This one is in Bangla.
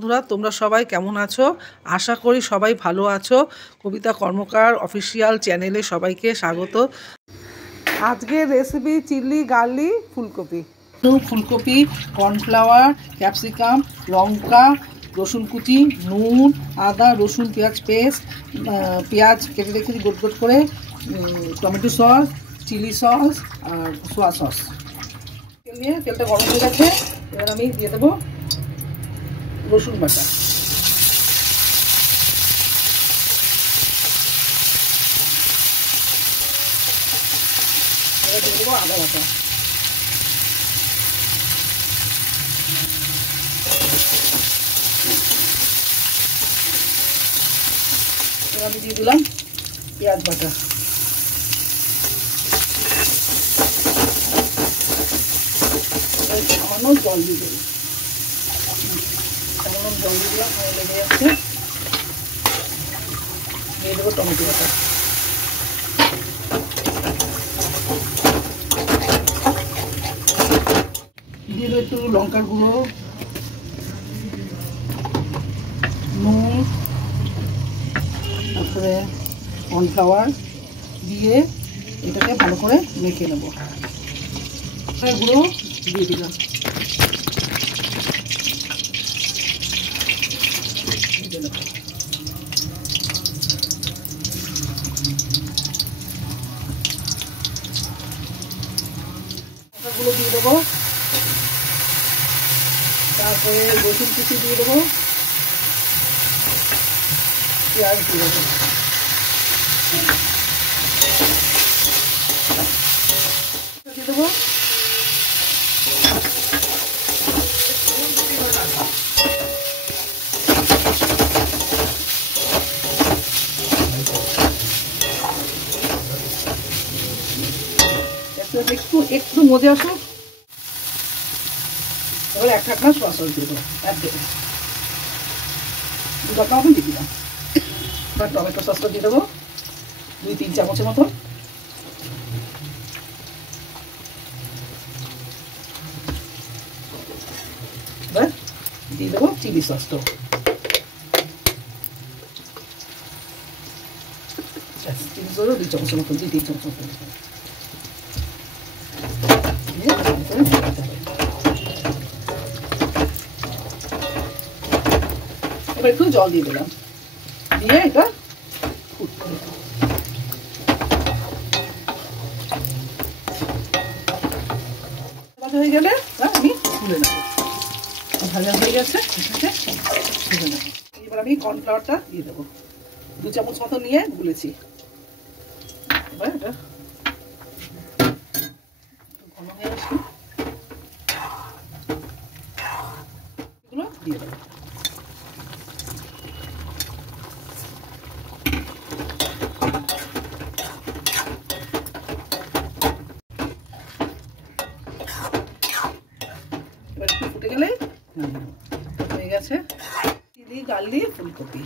বন্ধুরা তোমরা সবাই কেমন আছো? আশা করি সবাই ভালো আছো। কবিতা কর্মকার অফিসিয়াল চ্যানেলে সবাইকে স্বাগত। আজকের রেসিপি চিলি গার্লিক ফুলকপি। ফুলকপি, কর্নফ্লাওয়ার, ক্যাপসিকাম, লঙ্কা, রসুন কুচি, নুন, আদা, রসুন, পেঁয়াজ পেস্ট, পেঁয়াজ কেটে রেখেছি গোট গোট করে, টমেটো সস, চিলি সস আর সোয়া সস। তেল নিয়ে তেলটা গরম হয়ে গেছে, এবার আমি দিয়ে দেবো রসুন বাটা, এবার দিয়ে দেবো আদা বাটা, এবার আমি দিয়ে দিলাম পেঁয়াজ বাটা, সামান্য জল দিয়ে দেবো, সামান্য জল দিয়ে দিলাম, লেগে যাচ্ছে। দিয়ে দেবো টমেটো বাটা, দিয়ে দেবো একটু লঙ্কার গুঁড়ো, নুন, তারপরে কর্নফ্লাওয়ার দিয়ে এটাকে ভালো করে মেখে নেবো। গুঁড়ো দিয়ে দিলাম, গুলো দিয়ে দেবো, তারপরে রসুন কুচি দিয়ে দেবো, পেঁয়াজ দিয়ে দেবো, দিয়ে দেবো একটু একটু মজে আসুক। এবার এক ঢাকনা সোয়া সস দিয়ে দেবো, এক দেবো দু ঢাকনা মতন দিয়ে দিলাম। এবার টমেটো সসটা দিয়ে দেবো 2-3 চামচের মতো, এবার দিয়ে দেবো চিলি সসটা, 2 চামচের মতো, 2-3 চামচ মতো এবার একটু জল দিয়ে দিলাম, দিয়ে এটা ভাজা হয়ে গেলে আমি তুলে নেবো, ভাজা হয়ে গেছে, তুলে নেবো। এবার আমি কর্নফ্লাওয়ারটা দিয়ে দেবো 2 চামচ মতো নিয়ে গুলেছি, এবার এটা ঘন হয়ে আসছে, এগুলো দিয়ে দেবো। এবার একটু ফুটে গেলে হয়ে গেছে চিলি গার্লিক ফুলকপি।